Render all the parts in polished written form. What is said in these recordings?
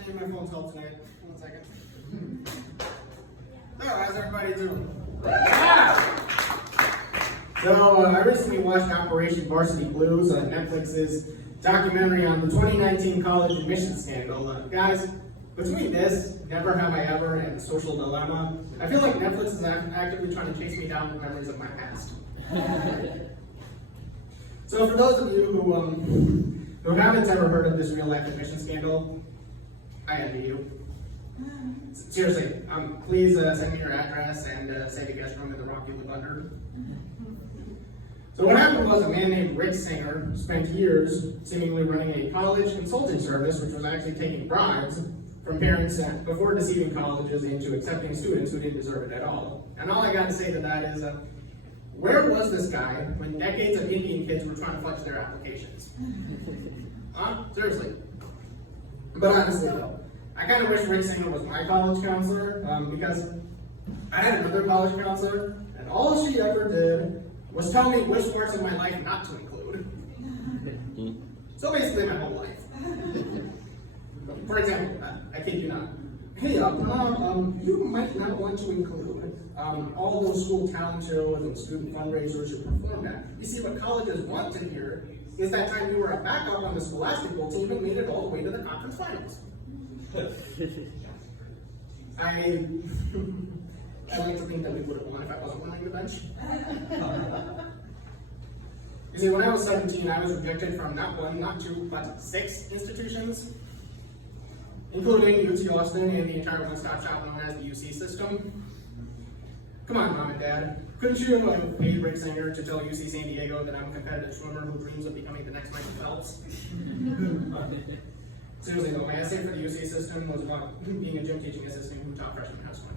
I need my phone call tonight. 1 second. So, how's everybody doing? So, I recently watched Operation Varsity Blues on Netflix's documentary on the 2019 college admissions scandal. Guys, between this, Never Have I Ever, and The Social Dilemma, I feel like Netflix is actively trying to chase me down with memories of my past. So for those of you who haven't ever heard of this real-life admission scandal, I envy you. Seriously, please send me your address and say the guest room in the rock you live under. So what happened was a man named Rick Singer spent years seemingly running a college consulting service, which was actually taking bribes from parents before deceiving colleges into accepting students who didn't deserve it at all. And all I got to say to that is, where was this guy when decades of Indian kids were trying to fudge their applications? Seriously. But honestly though, I kind of wish Rick Singer was my college counselor, because I had another college counselor, and all she ever did was tell me which parts of my life not to include. So basically my whole life. For example, I kid you not. Hey, you might not want to include all those school talent shows and student fundraisers you performed at. You see, what colleges want to hear is that time you were a backup on the scholastic bowl team and made it all the way to the conference finals. I like to think that we would have won if I wasn't running the bench. You see, when I was 17, I was rejected from not one, not two, but 6 institutions, including UT Austin and the entire one-stop shop known as the UC system. Come on, Mom and Dad. Couldn't you have paid Rick Singer to tell UC San Diego that I'm a competitive swimmer who dreams of becoming the next Michael Phelps? Seriously though, my essay for the UC system was about being a gym teaching assistant who taught freshmen how to swim.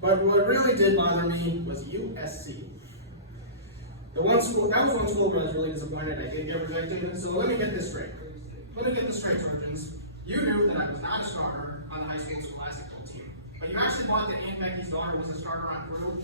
But what really did bother me was USC. That was one school where I was really disappointed I did get rejected. So let me get this straight. Surgeons. You knew that I was not a starter on the high school scholastic bowl team, but you actually thought that Aunt Becky's daughter was a starter on Peru.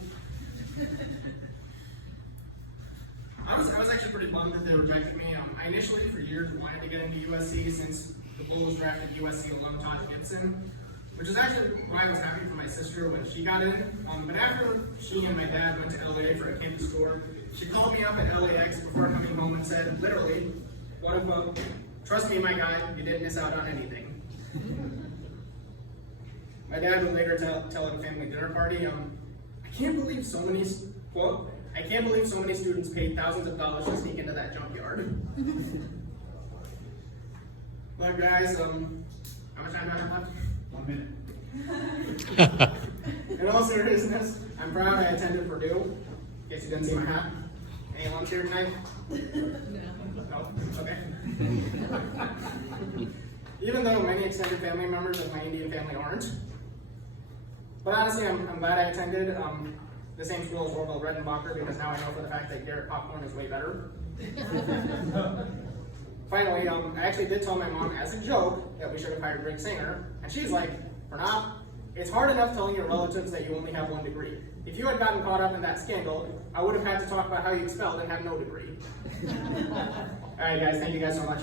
I was actually pretty bummed that they rejected me. I initially, for years, wanted to get into USC since the Bulls drafted USC alum Todd Gibson, which is actually why I was happy for my sister when she got in. But after she and my dad went to LA for a campus tour, she called me up at LAX before coming home and said, literally, what if, trust me, my guy, you didn't miss out on anything. My dad would later tell at a family dinner party, I can't believe so many students paid thousands of dollars to sneak into that junkyard. But guys, how much time do I have left? 1 minute. In all seriousness, I'm proud I attended Purdue. In case you didn't see my hat. Any lunch here tonight? No? Okay. Even though many extended family members of my Indian family aren't. But honestly, I'm glad I attended the same school as Orville Redenbacher, because now I know for the fact that Garrett Popcorn is way better. Finally, I actually did tell my mom as a joke that we should have hired Rick Singer, and she's like, Pranav, it's hard enough telling your relatives that you only have 1 degree. If you had gotten caught up in that scandal, I would have had to talk about how you expelled and have no degree. All right, guys, thank you guys so much.